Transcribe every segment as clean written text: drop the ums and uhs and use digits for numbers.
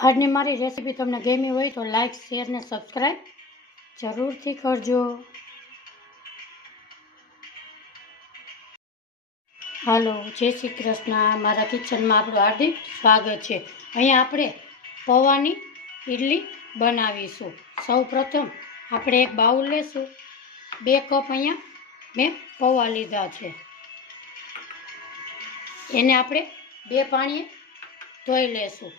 આજની મારી રેસીપી તમને ગમી હોય તો લાઇક શેર ને સબસ્ક્રાઈબ જરૂરથી કરજો। હાલો, જય શ્રી કૃષ્ણ। મારા કિચનમાં આપણું હાર્દિક સ્વાગત છે। અહીંયા આપણે પૌવાની ઇડલી બનાવીશું। સૌ પ્રથમ આપણે એક બાઉલ લેશું। 2 કપ અહીંયા મેં પૌવા લીધા છે। એને આપણે 2 પાણીએ ધોઈ લેશું।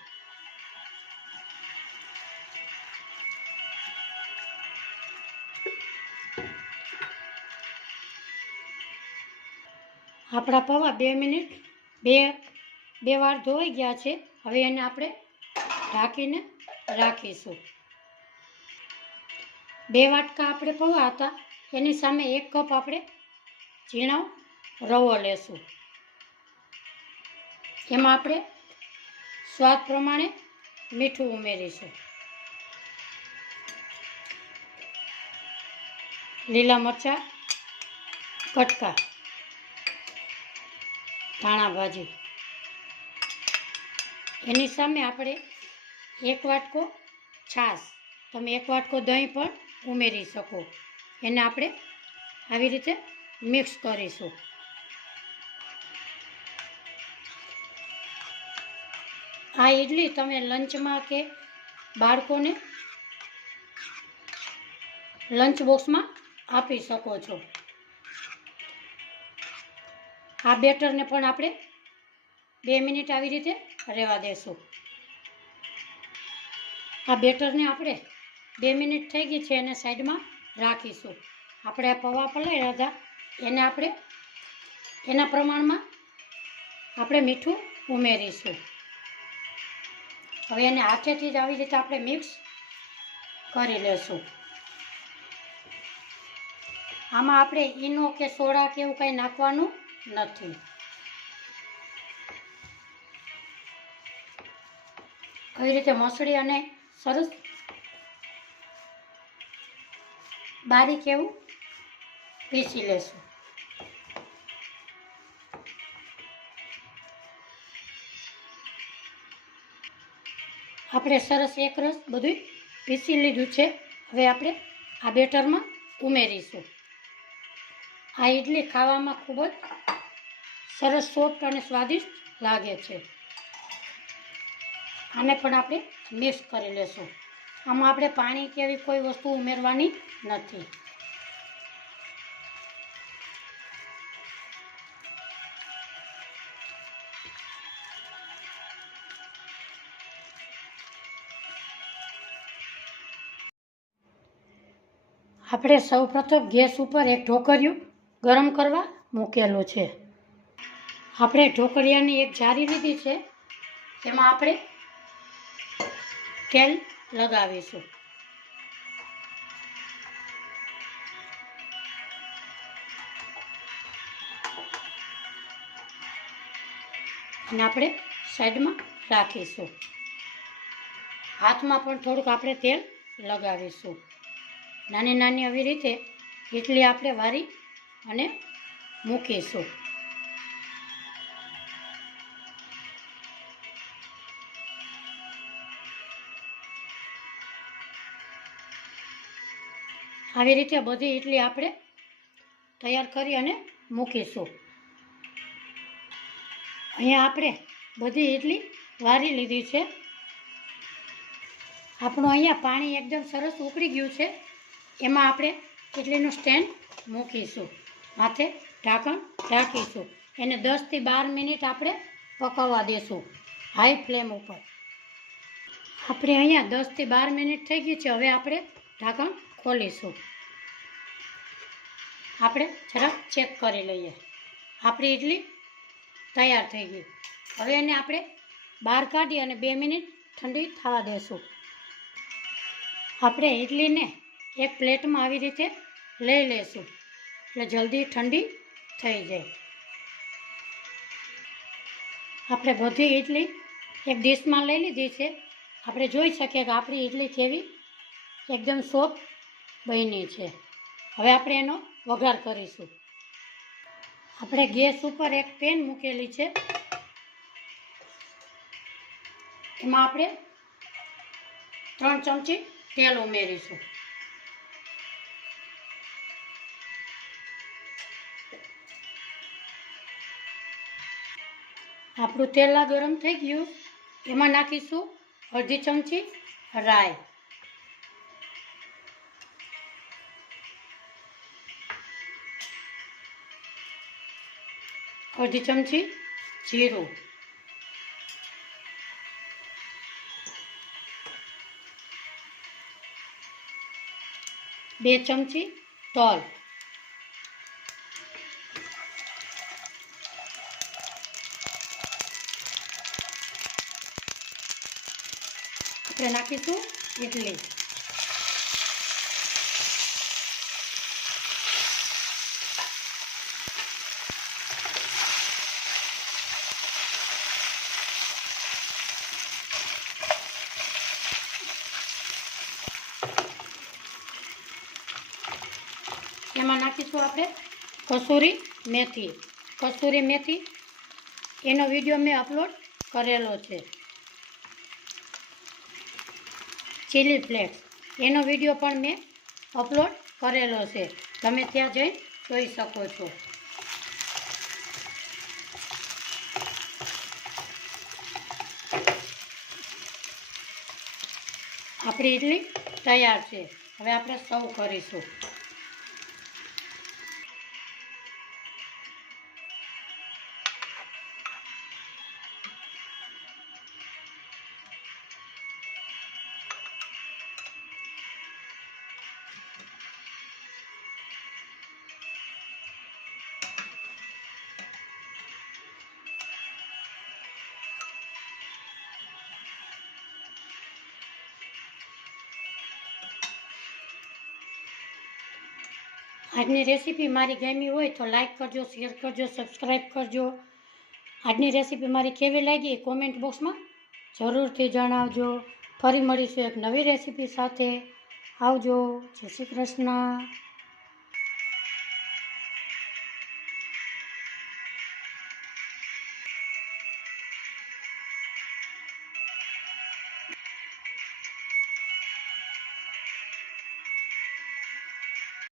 આપણા પૌવા 2 મિનિટ બે વાર ધોઈ ગયા છે। હવે એને આપણે ઢાંકીને રાખીશું। 2 વાટકા આપણે પૌવા હતા એની સામે 1 કપ આપણે ઝીણો રવો લેશું। એમાં આપણે સ્વાદ પ્રમાણે મીઠું ઉમેરીશું। લીલા મરચાં કટકા, ધાણા ભાજી, એની સામે આપણે 1 વાટકો છાશ, તમે 1 વાટકો દહીં પણ ઉમેરી શકો। એને આપણે આવી રીતે મિક્સ કરીશું। આ ઇડલી તમે લંચમાં કે બાળકોને લંચ બોક્સમાં આપી શકો છો। આ બેટરને પણ આપણે 2 મિનિટ આવી રીતે રહેવા દેશું। આ બેટરને આપણે 2 મિનિટ થઈ ગઈ છે એને સાઈડમાં રાખીશું। આપણે આ પૌવા પલાળ્યા હતા એને આપણે એના પ્રમાણમાં આપણે મીઠું ઉમેરીશું। હવે એને હાથેથી જ આવી રીતે આપણે મિક્સ કરી લેશું। આમાં આપણે ઈનો કે સોડા કે એવું કંઈ નાખવાનું નથી। આવી રીતે મસળી અને સરસ બારીક એવું પીસી લેશું। આપણે સરસ એકરસ બધું પીસી લીધું છે। હવે આપણે આ બેટરમાં ઉમેરીશું। આ ઇડલી ખાવામાં ખૂબ જ સરસ સોફ્ટ અને સ્વાદિષ્ટ લાગે છે। આને પણ આપણે મિક્સ કરી લેશું। આમાં આપણે પાણી કે એવી કોઈ વસ્તુ ઉમેરવાની નથી। આપણે સૌપ્રથમ ગેસ ઉપર એક ઢોકળિયું ગરમ કરવા મૂકેલું છે। આપણે ઢોકળિયાની એક જારી લીધી છે એમાં આપણે તેલ લગાવીશું। અને આપણે સાઈડમાં રાખીશું। હાથમાં પણ થોડુંક આપણે તેલ લગાવીશું। નાની નાની આવી રીતે ઇડલી આપણે વારી અને મૂકીશું। આવી રીતે બધી ઇડલી આપણે તૈયાર કરી અને મૂકીશું। અહીંયા આપણે બધી ઇડલી વારી લીધી છે। આપણું અહીંયા પાણી એકદમ સરસ ઉકળી ગયું છે। એમાં આપણે ઇડલીનું સ્ટેન્ડ મૂકીશું। માથે ઢાંકણ ઢાંકીશું। એને 10 થી 12 મિનિટ આપણે પકાવવા દેશું હાઈ ફ્લેમ ઉપર। આપણે અહીંયા 10 થી 12 મિનિટ થઈ ગઈ છે। હવે આપણે ઢાંકણ ખોલીશું। આપણે જરાક ચેક કરી લઈએ। આપણી ઇડલી તૈયાર થઈ ગઈ। હવે એને આપણે બહાર કાઢી અને 2 મિનિટ ઠંડી થવા દેશું। આપણે ઇડલીને એક પ્લેટમાં આવી રીતે લઈ લેશું એટલે જલ્દી ઠંડી થઈ જાય। આપણે બધી ઇડલી એક ડીશમાં લઈ લીધી છે। આપણે જોઈ શકીએ કે આપણી ઇડલી કેવી એકદમ સોફ્ટ બની છે। હવે આપણે એનો વઘાર કરીશું। આપણે ગેસ ઉપર એક પેન મૂકેલી છે। એમાં આપણે 3 ચમચી તેલ ઉમેરીશું. આપણું તેલ ગરમ થઈ ગયું. એમાં નાખીશું અડધી ચમચી રાઈ, અડધી ચમચી જીરું, 2 ચમચી તલ, આપણે નાખીશું ઇડલી, એમાં નાખીશું આપણે કસૂરી મેથી. કસૂરી મેથી એનો વિડીયો મેં અપલોડ કરેલો છે. ચીલી ફ્લેક્સ એનો વિડીયો પણ મેં અપલોડ કરેલો છે, તમે ત્યાં જઈ જોઈ શકો છો. આપણી ઇડલી તૈયાર છે. હવે આપણે સર્વ કરીશું. આજની રેસીપી મારી ગમી હોય તો લાઈક કરજો, શેર કરજો, સબસ્ક્રાઈબ કરજો. આજની રેસીપી મારી કેવી લાગી એ કોમેન્ટ બોક્સમાં જરૂરથી જણાવજો. ફરી મળીશું એક નવી રેસીપી સાથે. આવજો. જય શ્રી કૃષ્ણ.